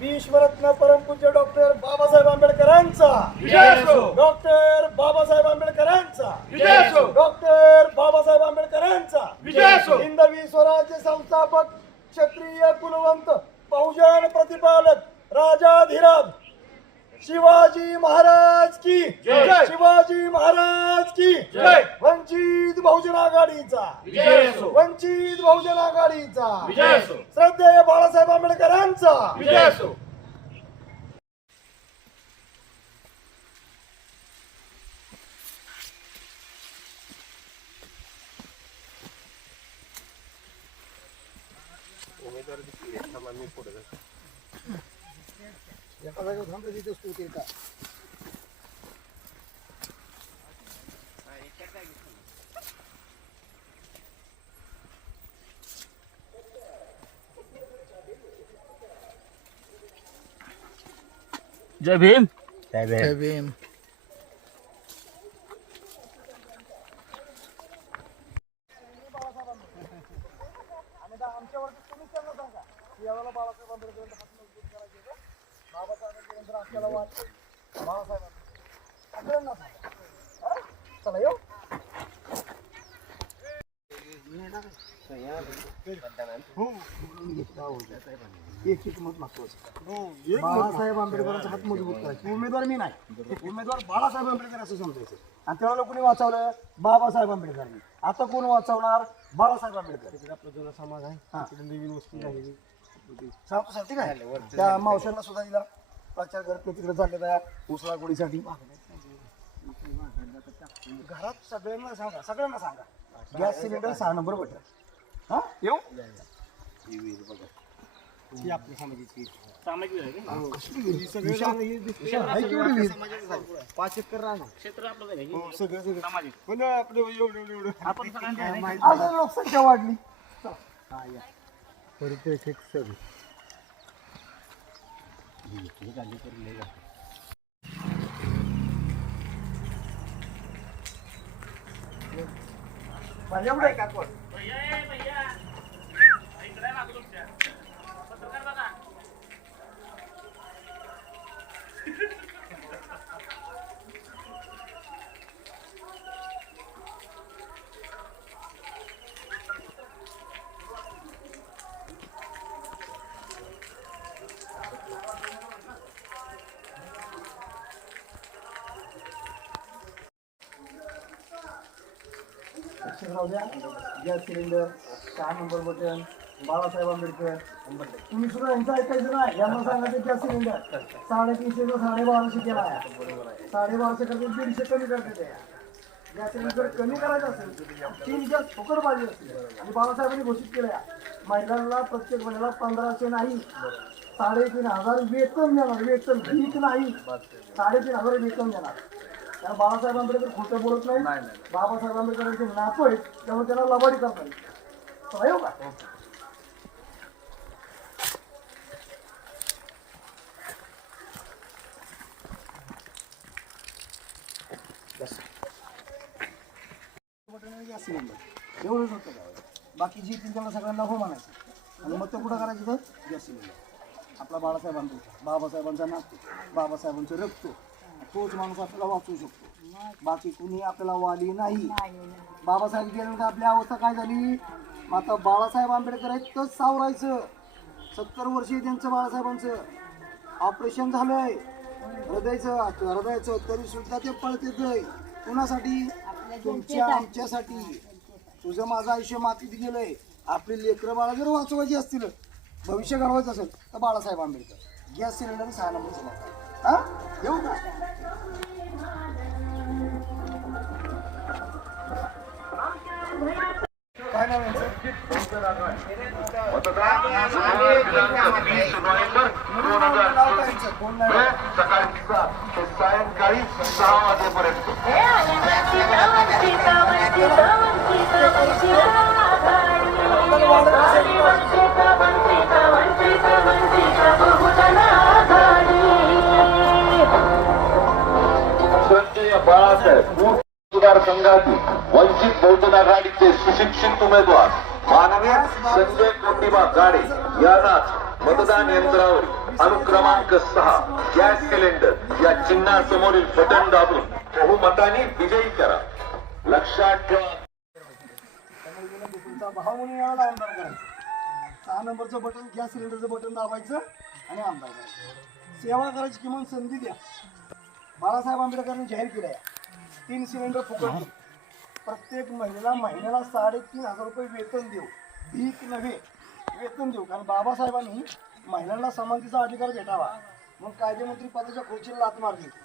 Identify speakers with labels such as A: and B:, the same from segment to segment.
A: विश्वरत्न परमपूज्य डॉक्टर बाबासाहेब आंबेडकरांचा. डॉक्टर बाबासाहेब आंबेडकरांचा. डॉक्टर बाबासाहेब आंबेडकरांचा. हिंदवी स्वराज्य संस्थापक क्षत्रिय कुलवंत बहुजन प्रतिपालक राजाधिराज शिवाजी महाराज की.
B: जय.
A: शिवाजी महाराज की.
B: जय.
A: वंचित बहुजन आघाडीचा.
B: विजय असो
A: वंचित बहुजन आघाडीचा.
B: विजय असो
A: श्रद्धेय बाळासाहेब आंबेडकरांचा.
B: विजय असो
A: एका जागेवर थांबलं तिथेच तू ते का
B: जय भीम
C: भीम
A: आणि आता आमच्यावरती तुम्हीच त्यांना सांगा की यावेळेला बाळासाहेब आंबेडकरांचा हात मजबूत करायचे का? आपल्याला वाटतं बाळासाहेब? चला येऊ आंबेडकरांचा हात मजबूत करायचे. उमेदवार मी नाही. उमेदवार बाळासाहेब आंबेडकर असं समजायचं. आणि त्यावेळेला कोणी वाचवलं बाबासाहेब आंबेडकरांनी. आता कोण वाचवणार? बाळासाहेब आंबेडकर. आपला जुना समाज आहे. नवीन वस्तू झालेली. सांगतो सर ठीक आहे त्या मावशांना सुद्धा दिला प्रचार करत नाही तिकडे चालले त्या उसळा गोळीसाठी घरात सगळ्यांना सांगा सगळ्यांना सांगा. गॅस सिलेंडर सहा नंबर बटन. हा? येऊ? ही सामाजिक पाच एकर राहणार. सगळं सगळं. पण आपलं एवढं एवढं एवढं अजून लोकसंख्या वाढली. हा या. परिचय सगळी. एवढं आहे का कोण? लक्षात राहू द्या. गॅस सिलेंडर सहा नंबर बटन बाळासाहेब आंबेडकर तुम्ही सुद्धा यांचं ऐकायचं नाही. यांना सांगायचं गॅस सिलेंडर. साडेतीनशे तो साडेबाराशे केला आहे. साडेबाराशे करते दीडशे कमी करते ते गॅस सिलेंडर कमी करायचं असेल तीन गॅस फुकट पाहिजे आणि बाळासाहेबांनी घोषित केलं महिलांना प्रत्येक महिन्याला पंधराशे नाही. साडेतीन हजार वेतन देणार. वेतन भीक नाही. साडेतीन हजार वेतन देणार. कारण बाबासाहेब आंबेडकर खोटं बोलत नाही. बाबासाहेब आंबेडकरांचे नातू आहेत त्यामुळे त्यांना लबाडी करतात चला येऊ का? एवढंच होतं बाकी जी त्यांना सगळ्यांना हो म्हणायचं. आणि मग ते कुठं करायचं? तर गॅस सिलेंडर. आपला बाळासाहेब आंबेडकर बाबासाहेबांचा नातू बाबासाहेबांचं रक्त. तोच माणूस आपल्याला वाचवू शकतो. बाकी कुणी आपल्याला वाली नाही. बाबासाहेब गेल्यानंतर आपली अवस्था काय झाली? मग आता बाळासाहेब आंबेडकर आहेत तर सावरायचं. सत्तर वर्ष त्यांचं बाळासाहेबांचं. ऑपरेशन झालंय. हृदयचं हृदयाचं तरी सुद्धा ते पळतेच कुणासाठी? तुमच्या आमच्यासाठी. तुझं माझं आयुष्य मातीत गेलंय. आपली लेकरं बाळा जर वाचवायची असतील भविष्य घडवायचं असेल तर बाळासाहेब आंबेडकर. गॅस सिलेंडर सहा नंबर हा? येऊ का?
D: सात ते सायंकाळी सहा बाळासाहेब सुधार संघातील वंचित बहुजन आघाडीचे शिक्षित उमेदवार माननीय संजय कोंडिबा गाडे यांनाच मतदान यंत्रावर अनुक्रमांक सहा गॅस सिलेंडर या चिन्हासमोरील बटन दाबून बहुमताने विजयी करा. लक्षात ठेवा.
A: भाव म्हणून याला आमदार करायचं सहा नंबरचं बटन गॅस सिलेंडरचं बटन दाबायचं आणि आमदार करायचं सेवा करायची किमान संधी द्या. बाळासाहेब आंबेडकरांनी जाहीर केलं आहे तीन सिलेंडर फुकट प्रत्येक महिलेला महिन्याला साडेतीन हजार रुपये वेतन देऊ. भीक नव्हे वेतन देऊ. कारण बाबासाहेबांनी महिलांना समानतेचा अधिकार भेटावा. मग कायदेमंत्री पदाच्या खुर्चीला लात मारली होती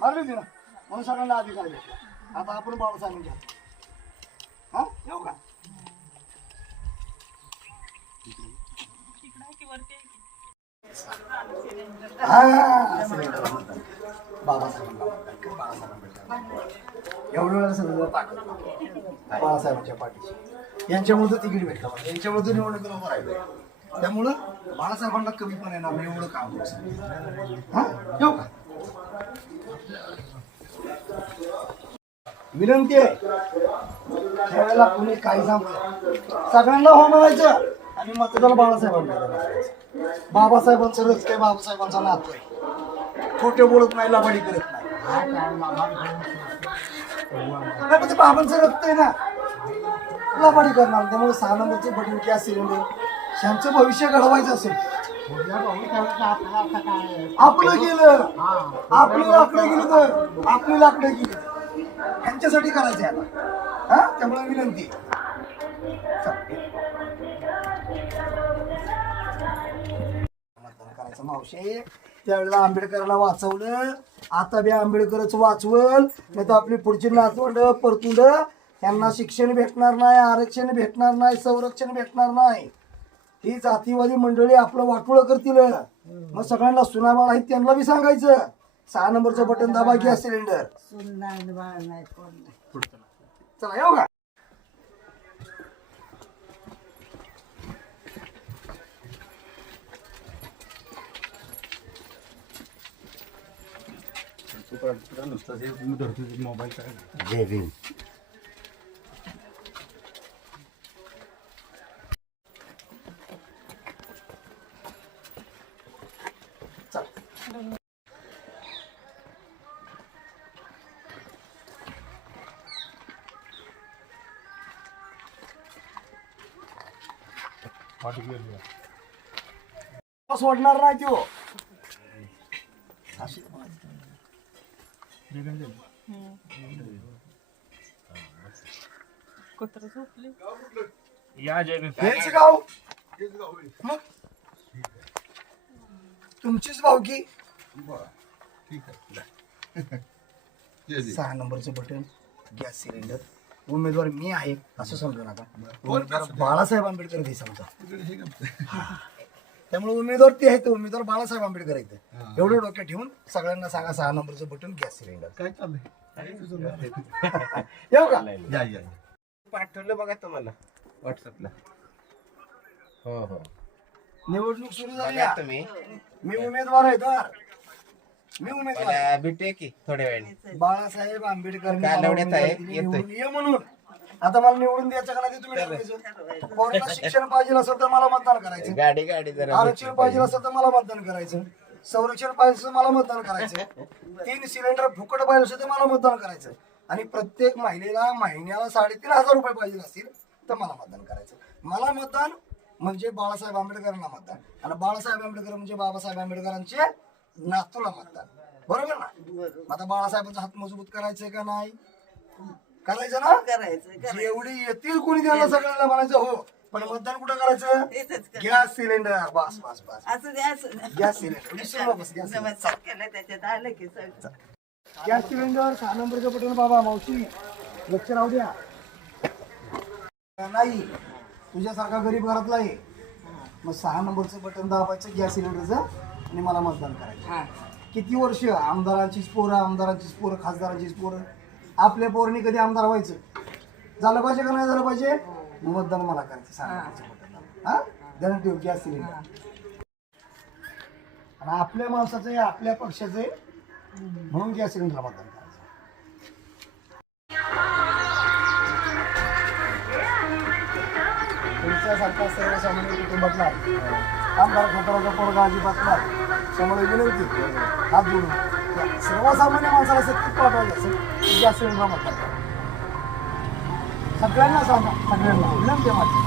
A: मारली होती ना? म्हणून सगळ्यांना अधिकार भेटला. आता आपण बाबासाहेबांच्या हा? येऊ का? बाबासाहेब बाबासाहेब म्हणतात. एवढं वेळा सगळं ताकद बाळासाहेबांच्या पाठीशी. यांच्यामुळे तिकीट भेटलं मला. यांच्यामुळे निवडणुकीला उभं राहिलं त्यामुळं बाळासाहेबांना कमी पण येणार नाही एवढं काम हा? येऊ का? विनंती आहे. खेळायला कुणी काही सांगतो सगळ्यांना हो म्हणायचं. आणि मतदार बाळासाहेबांना बाबासाहेबांचं रच काय बाबासाहेबांचा नातू आहे. खोटे बोलत नाही लाभाडी करत नाही. नाही, पण ते बाबांचं रक्त आहे ना. लबाडी करणार. त्यामुळे सहा नंबरचे बटन गॅस सिलेंडर म्हणजे ह्यांचं भविष्य घडवायचं असेल. आपलं गेलं. आपली लाकडं गेली तर आपली लाकडं गेली. ह्यांच्यासाठी करायचं आहे आता. हा? त्यामुळे विनंती. करायचं मावशे त्यावेळेला आंबेडकरांना वाचवलं. आता बी आंबेडकरच वाचवल. नाही तर आपली पुढची नातवंड परतुंड यांना शिक्षण भेटणार नाही आरक्षण भेटणार नाही संरक्षण भेटणार नाही. ही जातीवादी मंडळी आपलं वाटोळं करतील. मग सगळ्यांना सुनाबाळ आहेत त्यांना बी सांगायचं. सहा नंबरचं बटन दाबा गॅस सिलेंडर. चला येऊ का? जय भीम. सोडणार नाही तो.
B: या जय भीम
A: हेच गाव मग तुमचीच भावकी सहा नंबरचं बटन गॅस सिलेंडर उमेदवार मी आहे असं समजू नका उमेदवार बाळासाहेब आंबेडकर ते समजा हा. त्यामुळे उमेदवार ते आहेत उमेदवार बाळासाहेब आंबेडकर आहेत. एवढं डोक्यात ठेवून सगळ्यांना सांगा सहा नंबरचं बटन गॅस सिलेंडर.
C: काय चाललंय?
A: येऊ का?
C: या या
E: पाठवलं बघा तुम्हाला. व्हॉट्सअपला हो हो.
A: निवडणूक सुरू झाली
E: बघा
A: आहे.
E: तुम्ही.
A: मी उमेदवार आहे तर. मी उमेदवार आहे.
E: मला भेटूया की थोड्या वेळाने?
A: बाळासाहेब आंबेडकर
E: कालवड्यात आहे, येतोय.
A: ये म्हणून. आता मला निवडून द्यायचं का नाही ते तुम्ही ठरवायचं. शिक्षण पाहिजे असेल तर मला मतदान करायचं.
E: गाडी गाडी जरा
A: आरक्षण पाहिजे असेल तर मला मतदान करायचं. संरक्षण पाहिजे असेल तर मला मतदान करायचं. तीन सिलेंडर फुकट पाहिजे असेल तर मला मतदान करायचं. आणि प्रत्येक महिलेला महिन्याला साडेतीन हजार रुपये पाहिजे असतील तर मला मतदान करायचं. मला मतदान म्हणजे बाळासाहेब आंबेडकरांना मतदान. आणि बाळासाहेब आंबेडकर म्हणजे बाबासाहेब आंबेडकरांचे नातूला मतदान. बरोबर ना? मग आता बाळासाहेबांचा हात मजबूत करायचंय का नाही? करायचं ना?
F: करायचं
A: जेवढी येतील कोणी त्यांना सगळ्यांना म्हणायचं हो. पण मतदान कुठं करायचं. Gas cylinder. बस बस बस.
F: असं द्या असं द्या.
A: Gas cylinder. विसरू नकोस गॅस सिलेंडर.
F: नमस्कार केलं त्याच्यात आलं की
A: गॅस सिलेंडर सहा नंबरचं बटन बाबा मावशी. लक्ष राहू द्या. नाही. तुझ्यासारखा गरीब घरातला आहे. मग सहा नंबरचं बटन दाबायचं गॅस सिलेंडरचं आणि मला मतदान करायचं. किती वर्ष? आमदारांचीच पोरं आमदारांचीच पोरं खासदारांचीच पोरं. आपल्या पोरांनी कधी आमदार व्हायचं? झालं पाहिजे का नाही झालं पाहिजे? मतदान मला करायचं दाबा. हा. ठेव गॅस सिलेंडर आणि आपल्या माणसाचं आपल्या पक्षाचं म्हणून गॅस सिलेंडरला मतदान करायचं. सर्वसामान्य कुटुंबातला आमदार खासदाराचा पोरगा अजिबात नाही त्यामुळे विनंती हात जोडून. सर्वसामान्य माणसाला सत्तेत पाठवायचं गॅस सिलेंडर म्हणतात सगळ्यांना सांगा सगळ्यांना. विनंती माझी.